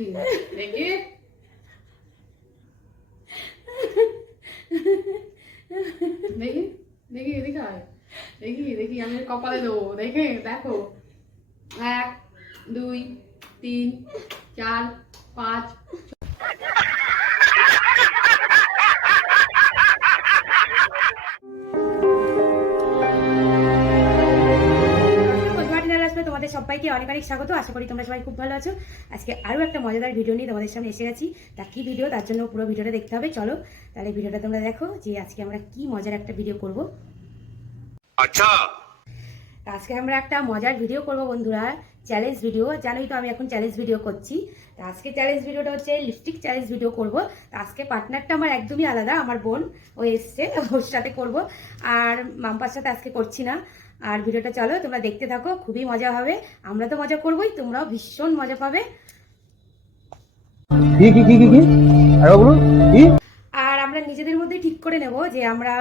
দেখি দেখি দেখি এদিকে আয়। দেখি দেখি আমি কপালে দেবো। দেখে দেখো 1 2 3 4 5। তোমাদের সবাইকে অনেক অনেক স্বাগত। আশা করি তোমরা সবাই খুব ভালো আছো। আজকে আরও একটা মজাদার ভিডিও নিয়ে তোমাদের সামনে এসে গেছি। তা কি ভিডিও, তার জন্য পুরো ভিডিওটা দেখতে হবে। চলো তাহলে ভিডিওটা তোমরা দেখো যে আজকে আমরা কি মজার একটা ভিডিও করব। আচ্ছা, আজকে আমরা একটা মজার ভিডিও করব বন্ধুরা, চ্যালেঞ্জ ভিডিও। জানোই তো আমি এখন চ্যালেঞ্জ ভিডিও করছি। তা আজকে চ্যালেঞ্জ ভিডিওটা হচ্ছে লিপস্টিক চ্যালেঞ্জ ভিডিও করব। তা আজকে পার্টনারটা আমার একদমই আলাদা, আমার বোন, ও এসছে, ওর সাথে করব। আর মাম্পার সাথে আজকে করছি না। আর ভিডিওটা চলো তোমরা দেখতে থাকো, খুবই মজা হবে। আমরা তো মজা করবোই, তোমরাও ভীষণ মজা পাবে। আর আমরা নিজেদের মধ্যে ঠিক করে নেব যে আমরা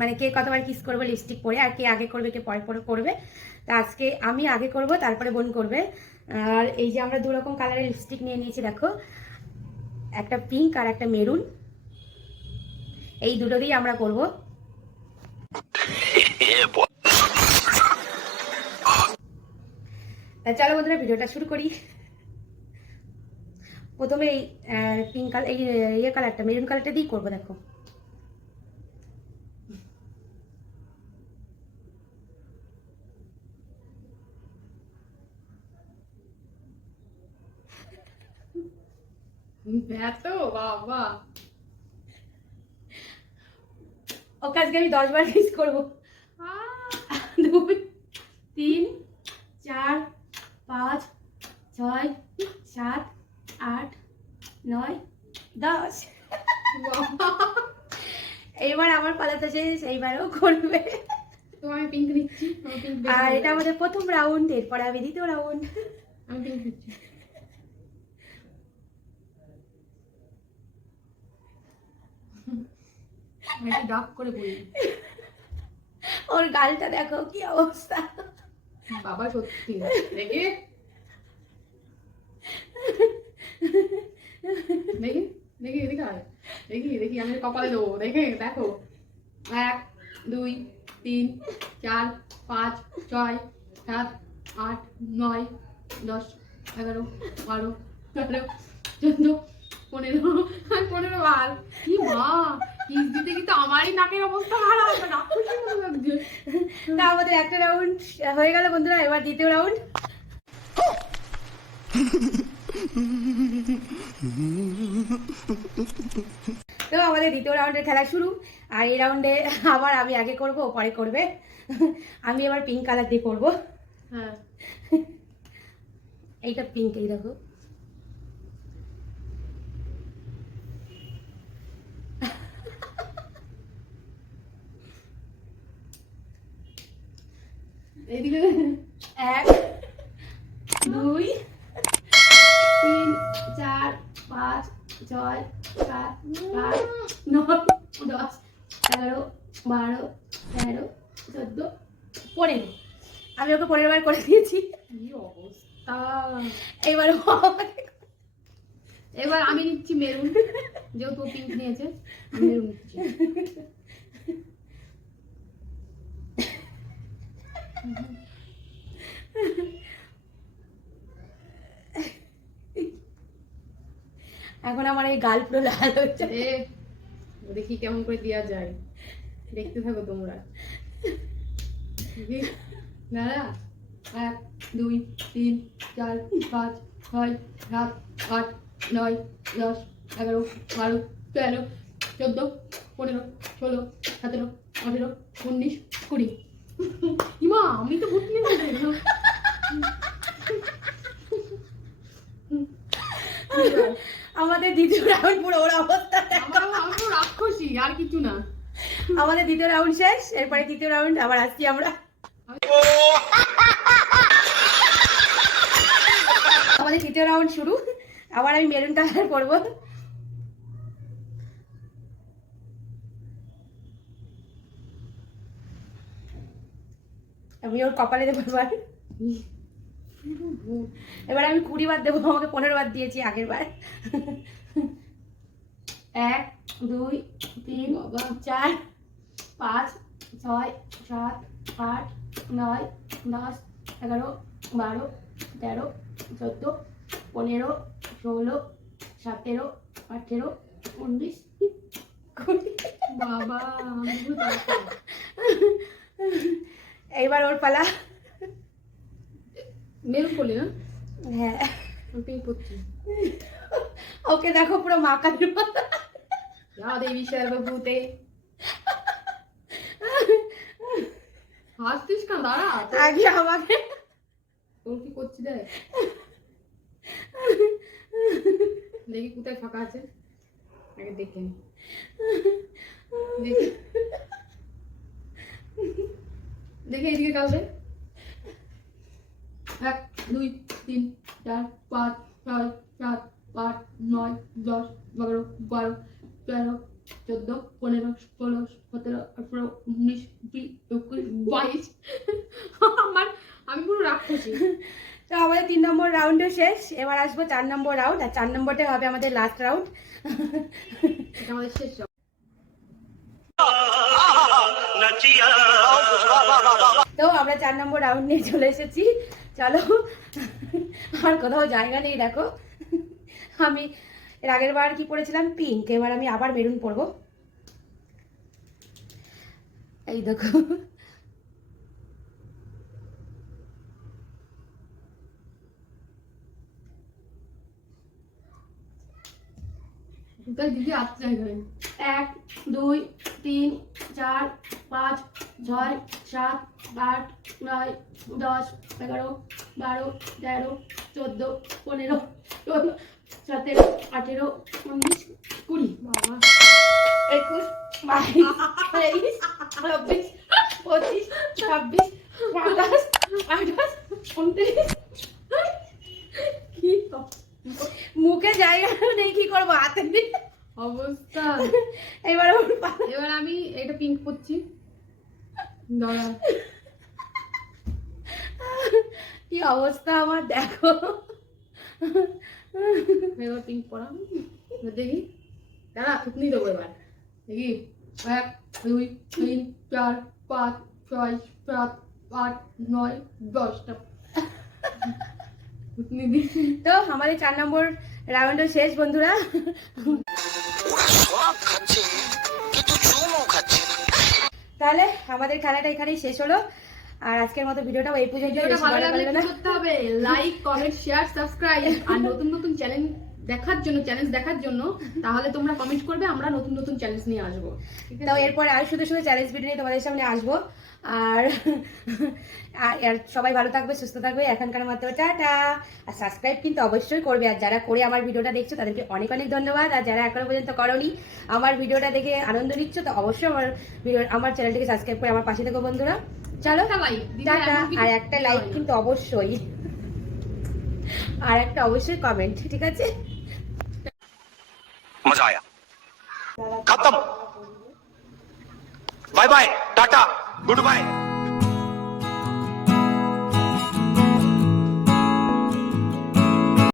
মানে কে কতবার কিস করবে লিপস্টিক পরে, আর কে আগে করবে কে পরে পরে করবে। তা আজকে আমি আগে করব, তারপরে বোন করবে। আর এই যে আমরা দু রকম কালারের লিপস্টিক নিয়ে নিয়েছি, দেখো, একটা পিঙ্ক আর একটা মেরুন। এই দুটো দিয়ে আমরা করব। চলো বন্ধুরা ভিডিওটা শুরু করি। প্রথমে এই পিঙ্ক কালার, এই ইয়ে কালারটা, মেরুন কালারটা দিয়েই করবো। দেখো এত বাবা, ওকে আজকে আমি 10 বার কিস করবো। 2 3 4 5 6 7 8 9 10। এইবার আমার পালাতে শেষ, এইবারও করবে। তো আমি পিঙ্ক নিচ্ছি। আর এটা আমাদের প্রথম রাউন্ড, এরপর আমি দ্বিতীয় রাউন্ড। আমি পিঙ্ক নিচ্ছি। আমি একটু ডার্ক করে বলি। ওর গালটা দেখো কি অবস্থা। বাবা সত্যি দেখি দেখি দেখি এদিকে আয়। দেখি দেখি আমি কপালে দেবো। দেখে দেখো 1 2 3 4 5 6 7 8 9 10 11 12 13 14 15 15 বার। কি মা, কিস দিতে কিন্তু আমারই নাকের অবস্থা খারাপ। তা আমাদের একটা রাউন্ড হয়ে গেল বন্ধুরা, এবার দ্বিতীয় রাউন্ড। তো আমাদের দ্বিতীয় রাউন্ডের খেলা শুরু। আর এই রাউন্ডে আবার আমি আগে করব, পরে করবে। আমি এবার পিঙ্ক কালার দিয়ে করব। হ্যাঁ, এইটা পিঙ্ক, এই দেখো। এইদিকে 1 2 3 4 5 6 7 8 9 10 11 12 13 14 15। আমি ওকে 15 বার করে দিয়েছি। কি অবস্থা। এবার এবার আমি নিচ্ছি মেরুন, যেহেতু পিঙ্ক নিয়েছে আমি মেরুন নিচ্ছি। এখন আমার এই গাল পুরো লাল হচ্ছে। দেখি কেমন করে দেওয়া যায়, দেখতে থাকো তোমরা। দাঁড়া 1 2 3 4 5 6 7 8 9 10 11 12 13 14 15 16 17 18 19 20। ইমা আমি তো ভর্তি হয়ে গেছি। আমাদের দ্বিতীয় রাউন্ড পুরো ওর অবস্থা আমার রাক্ষসী, আর কিছু না। আমাদের দ্বিতীয় রাউন্ড শেষ, এরপরে তৃতীয় রাউন্ড আবার আসছি আমরা। আমাদের তৃতীয় রাউন্ড শুরু। আবার আমি মেরুন কালার করবো। আমি ওর কপালে দেবো এবার। এবার আমি 20 বার দেবো, আমাকে 15 বার দিয়েছি আগের বার। 1 2 3 4 5 6 7 8 9 10 11 12 13 14 15 16 17 18 19 20। বাবা আমি ভূত আছে। এইবার ওর পালা। মেরুন করলি না? হ্যাঁ, আমি পিঙ্ক করছি। ওকে দেখো পুরো মা কালীর মতো। या देवी सर्वभूते হাসতিস কেন? দাঁড়া, আগে আমাকে তোর কি করছি দেখ, দেখি কোথায় ফাঁকা আছে আগে দেখে নি। দেখি দেখি এদিকে কাউকে। 1 2 3 4 5 6 7 8 9 10 11 12 13 14 15 16 17 18 19 20 21 22। আমি পুরো রাক্ষসী। তো আমাদের 3 নম্বর রাউন্ডও শেষ। এবার আসবো 4 নম্বর রাউন্ড, আর 4 নম্বরটা হবে আমাদের লাস্ট রাউন্ড। এটা আমাদের শেষ রাউন্ড। তো আমরা 4 নম্বর রাউন্ড নিয়ে চলে এসেছি। চলো, আর কোথাও জায়গা নেই। দেখো আমি এর আগের বার কি পরেছিলাম? পিঙ্ক। এবার আমি আবার মেরুন পরবো। এই দেখো, কোথায় দিদি আসতে জায়গা? 1 2 3 4 5 6 7 8 9 10 11 12 13 14 15 16 17 18 19 20 বাবা 21 22 23 24 25 26 27 28 29। কি তো মুখে জায়গা নেই, কি করবো হাতে দিয়ে। অবস্থা। এবার ওর পালা। এবার আমি এটা পিঙ্ক করছি। দাঁড়া, কি অবস্থা আমার দেখো। এবার পিঙ্ক পরা। দেখি, দাঁড়া থুতনি দেবো এবার। দেখি 1 2 3 4 5 6 7 8 9 10টা থুতনি দিচ্ছি। তো আমাদের 4 নম্বর রাউন্ডও শেষ বন্ধুরা। তাহলে আমাদের খেলাটা এখানেই শেষ হলো, আর আজকের মতো ভিডিওটাও এই পর্যন্ত। ভিডিওটা বেশি ভালো বড় লাগলে করবো কি না। করতে হবে? লাইক কমেন্ট শেয়ার সাবস্ক্রাইব, আর নতুন নতুন চ্যালেঞ্জ দেখার জন্য তাহলে তোমরা কমেন্ট করবে, আমরা নতুন নতুন চ্যালেঞ্জ নিয়ে আসবো। ঠিক তো আছে? এরপর আর শুধু শুধু চ্যালেঞ্জ ভিডিও নিয়ে তোমাদের সামনে আসবো। আর আর সবাই ভালো থাকবে, সুস্থ থাকবে। এখনকার মতো টাটা। আর সাবস্ক্রাইব কিন্তু অবশ্যই করবে, আর যারা করে আমার ভিডিওটা দেখছো তাদেরকে অনেক অনেক ধন্যবাদ। আর যারা এখনো পর্যন্ত করোনি, আমার ভিডিওটা দেখে আনন্দ নিচ্ছ, তো অবশ্যই আমার চ্যানেলটিকে সাবস্ক্রাইব করে আমার পাশে থেকো বন্ধুরা। চলো টাটা। আর একটা লাইক কিন্তু অবশ্যই, আর একটা অবশ্যই কমেন্ট, ঠিক আছে? मजा आया, खत्म, bye bye, tata, good bye.